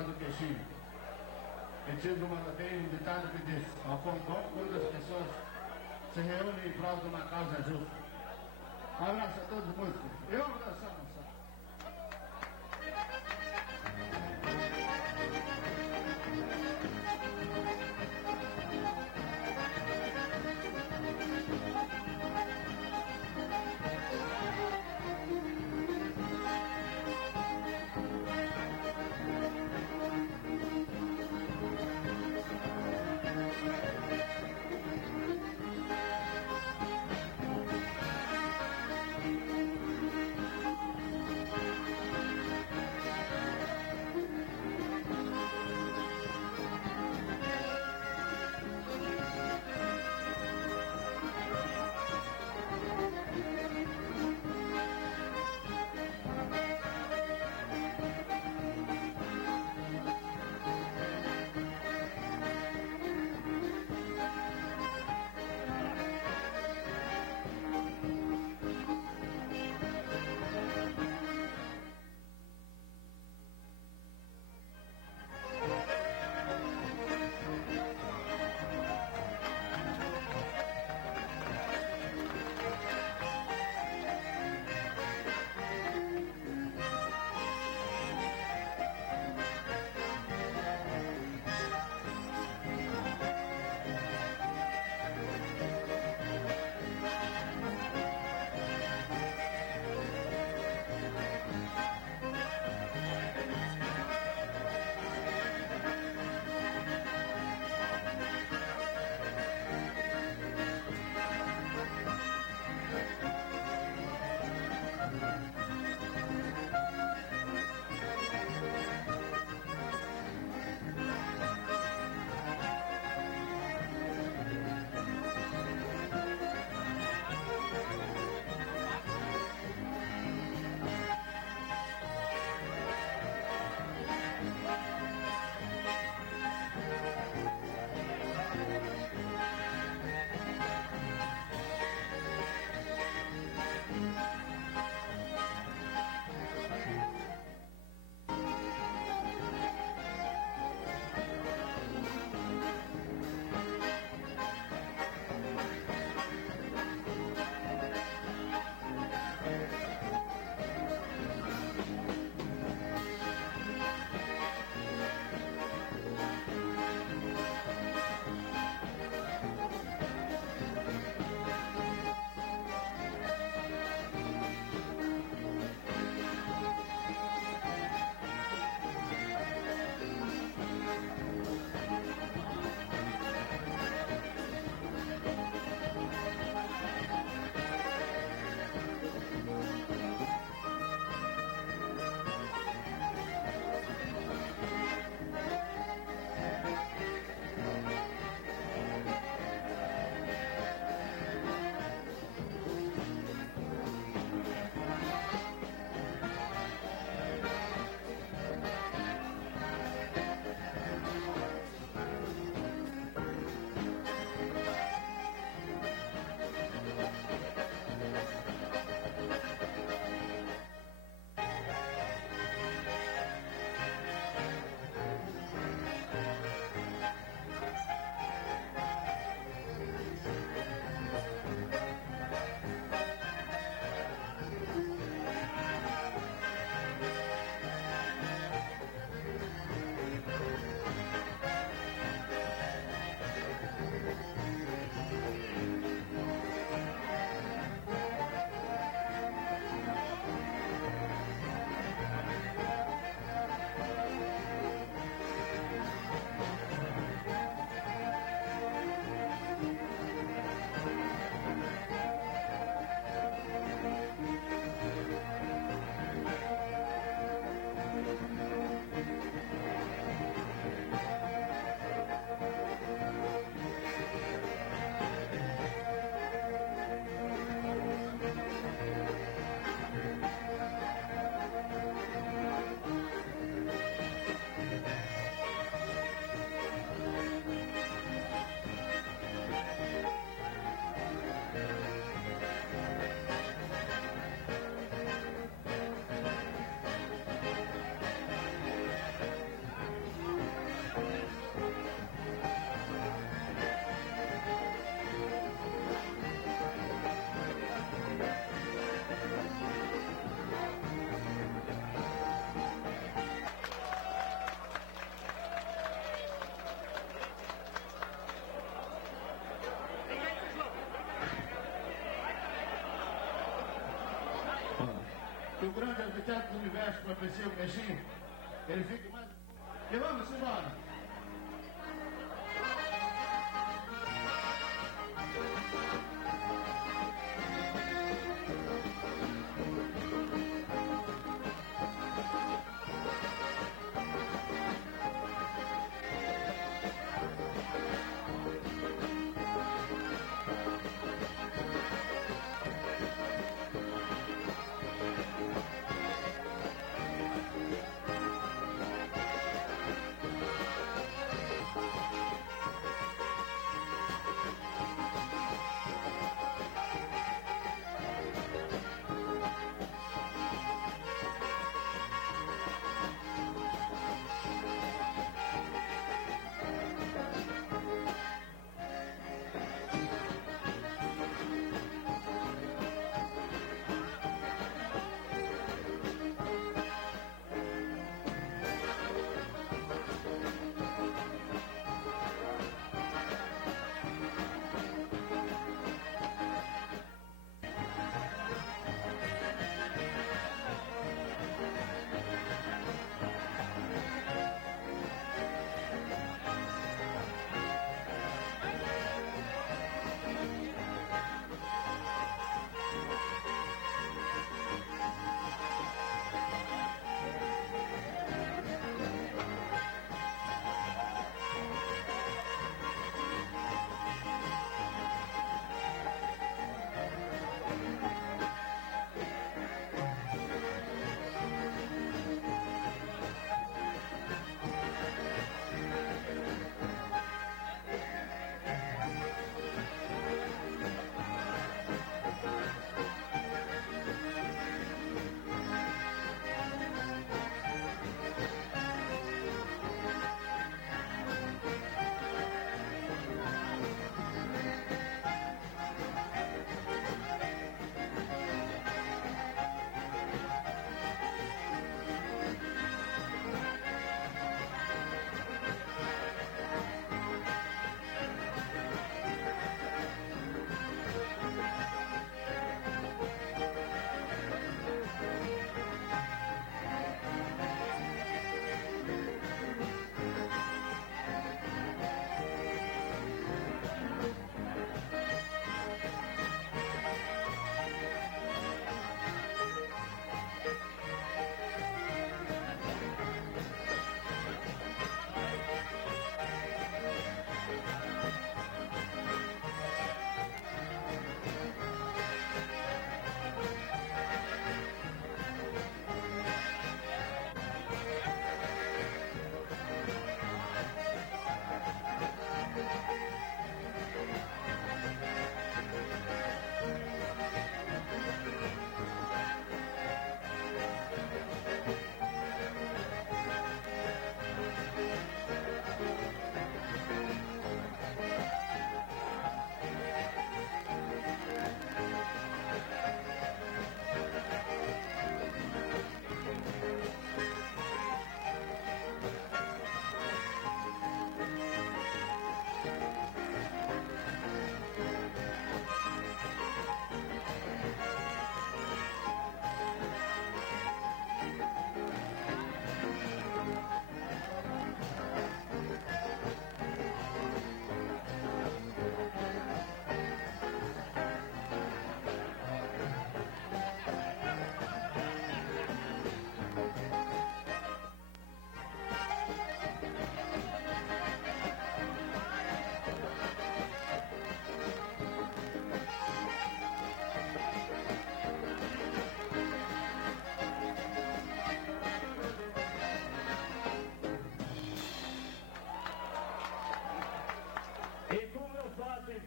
final do queixinho. Tem um ditado que diz: ao bom quando as pessoas se reúnem em prol de uma causa justa. Um abraço a todos os músicos. Eu vou dançar, moçada. do Teatro do Universo para conhecer o Peixinho. Ele fica mais... E vamos embora.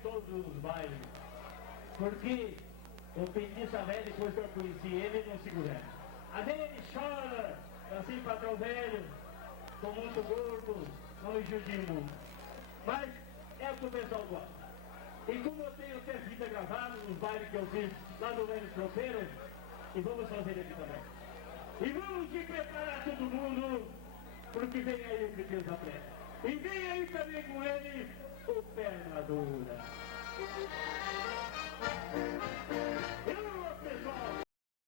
Todos os bailes, porque o Petiça Velho, depois que eu conheci ele, não segurando. Às vezes ele chora, assim, patrão velho, tô muito gordo, não judia muito. Mas é o que o pessoal gosta. E como eu tenho até fita gravada nos bailes que eu fiz lá no Velho Tropeiro, e vamos fazer aqui também. E vamos te preparar todo mundo, porque vem aí o Petiça Velho. E vem aí também com ele o Perna Dura.